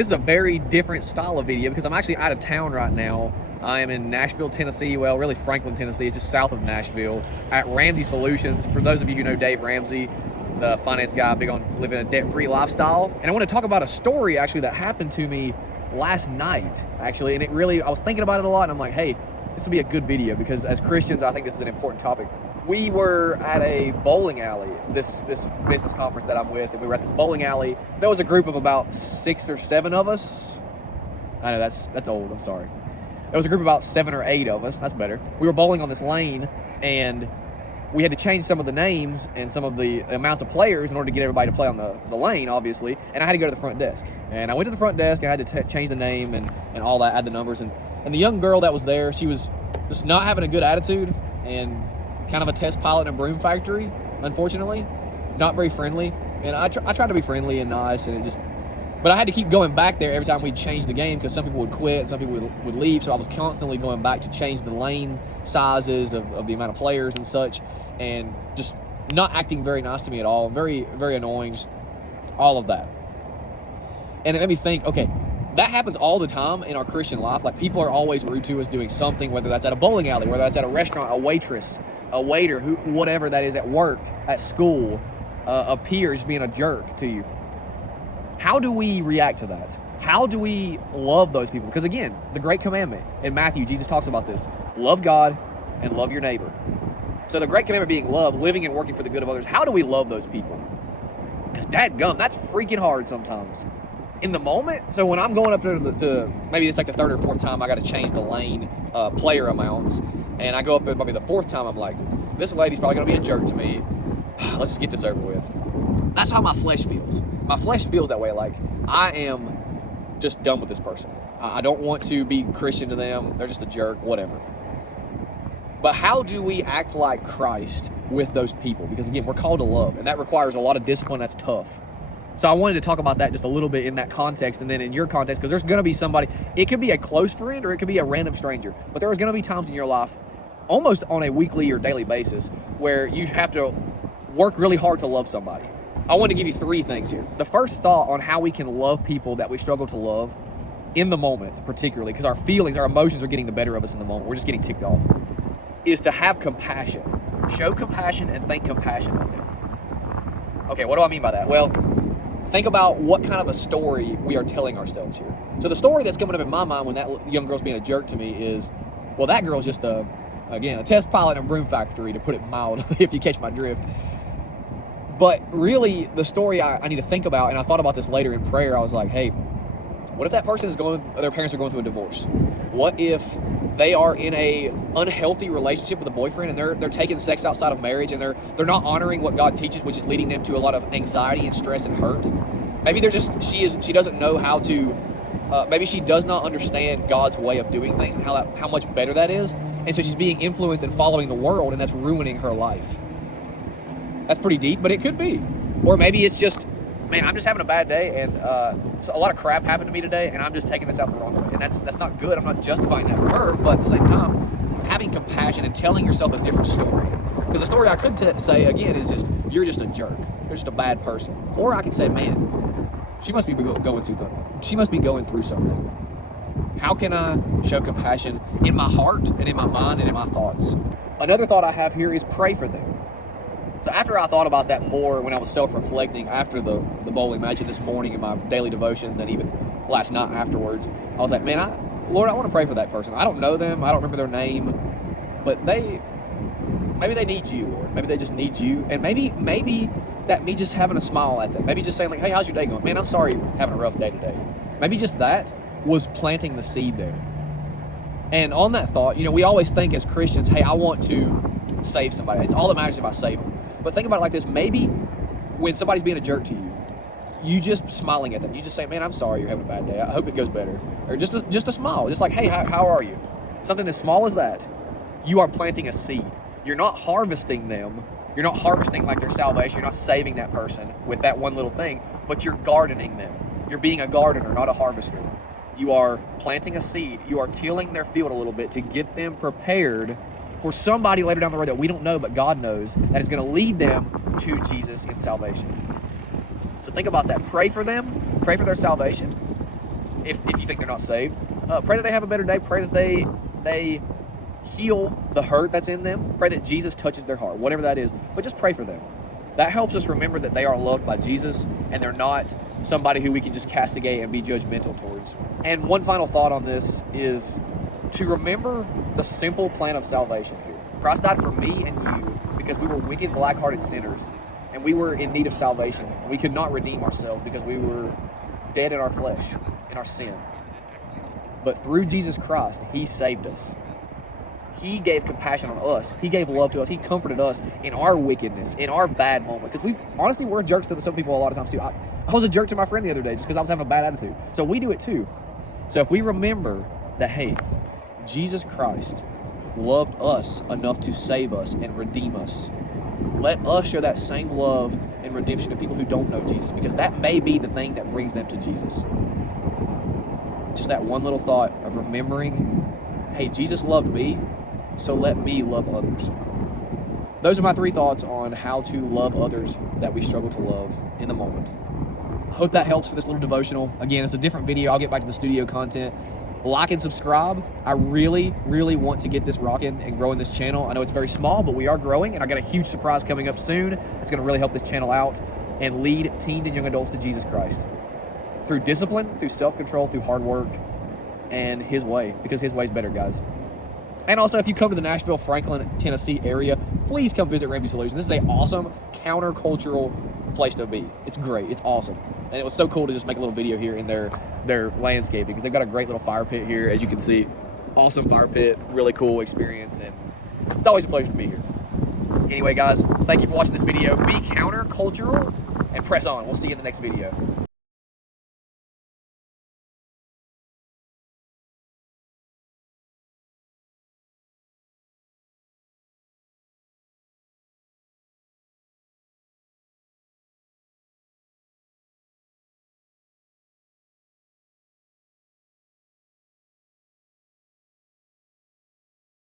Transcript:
This is a very different style of video because I'm actually out of town right now. I am in Nashville, Tennessee. Well, really Franklin, Tennessee. It's just south of Nashville at Ramsey Solutions. For those of you who know Dave Ramsey, the finance guy, big on living a debt-free lifestyle. And I want to talk about a story actually that happened to me last night, actually. And I was thinking about it a lot, and I'm like, hey, this will be a good video because as Christians, I think this is an important topic. We were at a bowling alley, this business conference that I'm with, and we were at this bowling alley. There was a group of about 6 or 7 of us. I know that's old, I'm sorry. There was a group of about 7 or 8 of us, that's better. We were bowling on this lane, and we had to change some of the names and some of the amounts of players in order to get everybody to play on the lane, obviously. And I had to go to the front desk. And I went to the front desk, I had to change the name and all that, add the numbers. And the young girl that was there, she was just not having a good attitude and kind of a test pilot in a broom factory, unfortunately. Not very friendly. And I tried to be friendly and nice, and but I had to keep going back there every time we'd change the game because some people would quit and some people would leave. So I was constantly going back to change the lane sizes of the amount of players and such, and just not acting very nice to me at all. Very, very annoying, all of that. And it made me think, okay, that happens all the time in our Christian life. Like, people are always rude to us doing something, whether that's at a bowling alley, whether that's at a restaurant, a waitress, a waiter, whatever that is, at work, at school, a peer just being a jerk to you. How do we react to that? How do we love those people? Because again, the great commandment in Matthew, Jesus talks about this. Love God and love your neighbor. So the great commandment being love, living and working for the good of others. How do we love those people? Because dadgum, that's freaking hard sometimes. In the moment, so when I'm going up to maybe it's like the 3rd or 4th time I got to change the lane player amounts, and I go up there probably the 4th time, I'm like, this lady's probably going to be a jerk to me. Let's just get this over with. That's how my flesh feels. My flesh feels that way, like I am just done with this person. I don't want to be Christian to them. They're just a jerk, whatever. But how do we act like Christ with those people? Because again, we're called to love, and that requires a lot of discipline. That's tough. So I wanted to talk about that just a little bit in that context, and then in your context, because there's going to be somebody, it could be a close friend or it could be a random stranger, but there's going to be times in your life, almost on a weekly or daily basis, where you have to work really hard to love somebody. I want to give you 3 things here. The first thought on how we can love people that we struggle to love in the moment, particularly, because our feelings, our emotions are getting the better of us in the moment. We're just getting ticked off, is to have compassion. Show compassion and think compassion on them. Okay, what do I mean by that? Well, think about what kind of a story we are telling ourselves here. So the story that's coming up in my mind when that young girl's being a jerk to me is, well, that girl's just a test pilot in a broom factory, to put it mildly, if you catch my drift. But really, the story I need to think about, and I thought about this later in prayer, I was like, hey, what if that person their parents are going through a divorce? What if they are in a unhealthy relationship with a boyfriend, and they're taking sex outside of marriage, and they're not honoring what God teaches, which is leading them to a lot of anxiety and stress and hurt? Maybe she doesn't know how to, maybe she does not understand God's way of doing things and how much better that is, and so she's being influenced and following the world, and that's ruining her life. That's pretty deep, but it could be. Or maybe it's just, man, I'm just having a bad day, and a lot of crap happened to me today, and I'm just taking this out the wrong way. And that's not good. I'm not justifying that for her, but at the same time, having compassion and telling yourself a different story. Because the story I could say, again, is just, you're just a jerk. You're just a bad person. Or I could say, man, she must be going through something. How can I show compassion in my heart and in my mind and in my thoughts? Another thought I have here is pray for them. So after I thought about that more, when I was self-reflecting after the bowling match and this morning in my daily devotions and even last night afterwards, I was like, man, Lord, I want to pray for that person. I don't know them. I don't remember their name, but maybe they need you, Lord. Maybe they just need you. And maybe that me just having a smile at them, maybe just saying like, hey, how's your day going? Man, I'm sorry you're having a rough day today. Maybe just that was planting the seed there. And on that thought, we always think as Christians, hey, I want to save somebody. It's all that matters if I save them. But think about it like this. Maybe when somebody's being a jerk to you, you just smiling at them. You just say, man, I'm sorry you're having a bad day. I hope it goes better. Or just a smile. Just like, hey, how are you? Something as small as that. You are planting a seed. You're not harvesting them. You're not harvesting like their salvation. You're not saving that person with that one little thing. But you're gardening them. You're being a gardener, not a harvester. You are planting a seed. You are tilling their field a little bit to get them prepared for somebody later down the road that we don't know, but God knows, that is going to lead them to Jesus in salvation. So think about that. Pray for them. Pray for their salvation. if you think they're not saved. Pray that they have a better day. Pray that they heal the hurt that's in them. Pray that Jesus touches their heart, whatever that is. But just pray for them. That helps us remember that they are loved by Jesus and they're not somebody who we can just castigate and be judgmental towards. And one final thought on this is to remember the simple plan of salvation here. Christ died for me and you because we were wicked, black-hearted sinners and we were in need of salvation. We could not redeem ourselves because we were dead in our flesh, in our sin. But through Jesus Christ, He saved us. He gave compassion on us. He gave love to us. He comforted us in our wickedness, in our bad moments. Because we're jerks to some people a lot of times too. I was a jerk to my friend the other day just because I was having a bad attitude. So we do it too. So if we remember that, hey, Jesus Christ loved us enough to save us and redeem us, let us show that same love and redemption to people who don't know Jesus, because that may be the thing that brings them to Jesus. Just that one little thought of remembering, hey, Jesus loved me, so let me love others. Those are my 3 thoughts on how to love others that we struggle to love in the moment. Hope that helps for this little devotional. Again, it's a different video. I'll get back to the studio content. Like and subscribe. I really, really want to get this rocking and growing this channel. I know it's very small, but we are growing, and I got a huge surprise coming up soon. It's going to really help this channel out and lead teens and young adults to Jesus Christ through discipline, through self-control, through hard work, and His way, because His way is better, guys. And also, if you come to the Nashville, Franklin, Tennessee area, please come visit Ramsey Solutions. This is an awesome countercultural place to be. It's great. It's awesome. And it was so cool to just make a little video here in their landscaping, because they've got a great little fire pit here, as you can see. Awesome fire pit, really cool experience, and it's always a pleasure to be here. Anyway, guys, thank you for watching this video. Be countercultural and press on. We'll see you in the next video.